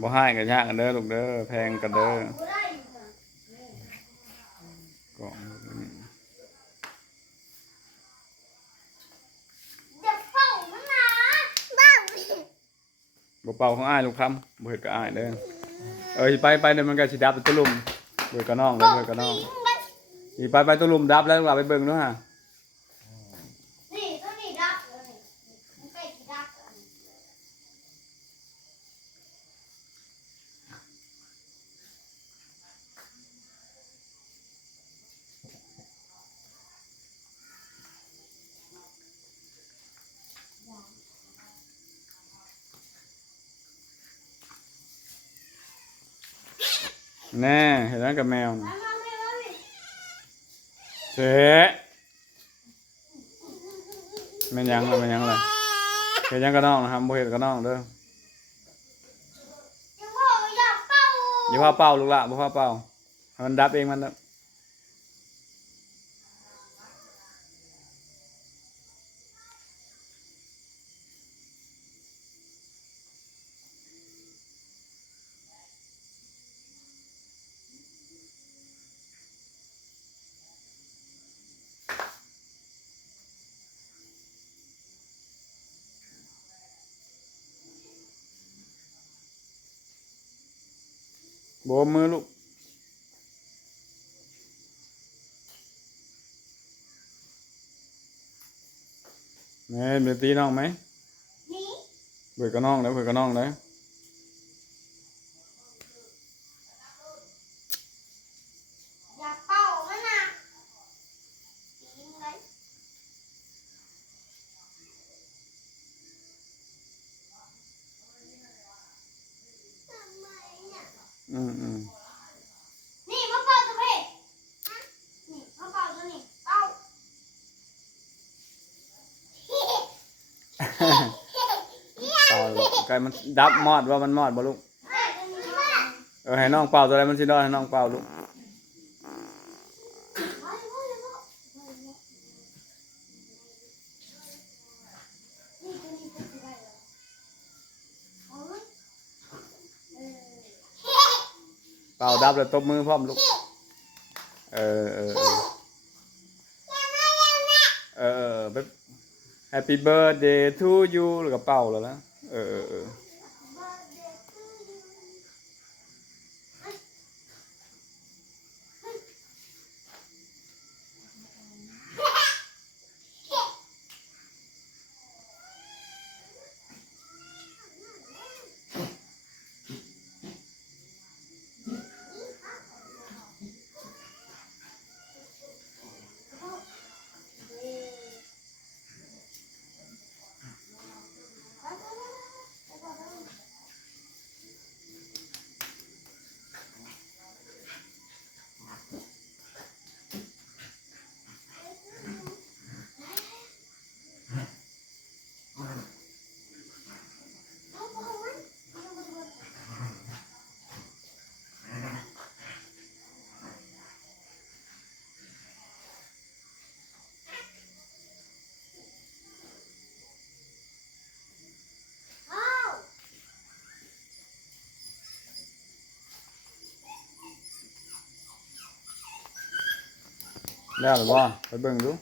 บ่ให้กันยากกันเด้อลูกเด้อแพงกันเด้อก็บ่เป่าของอ้ายลูกคำบ่เฮ็ดกับอ้ายเด้อไปเดี๋ยวมันก็สิดับตัวลุมเบิ่งกับน้องเด้อเบิ่งกับน้องอีไปตัวลุมดับแล้วลูกหลานไปเบิ่งด้วยฮะแน่เห็นแล้วกับแมวเจ๊แม่นยังเลยเห็นยังกับน้องนะครับบ่เห็นกับน้องเด้ออย่าพาเป่าลูกละบ่พาเป่ามันดับเองมันเด้อโบมือลูกแม่เบียตีน้องไหมเบื่อกับน้องแล้วเบื่อกับน้องแล้วนี่มาเป่าตัวเพนี่มาเป่าตัวนี้เป่าเป่าลูกไก่มันดับมอดว่ามันมอดบ่ลูกให้น้องเป่าตัวอะไรมันสิดอให้น้องเป่าลูกเป่าดับแล้วตบมือพร้อมลูกเออแบบ Happy birthday to you หรือกับเป่าแล้วนะแล้วหรือว่าไปเบิ่งดู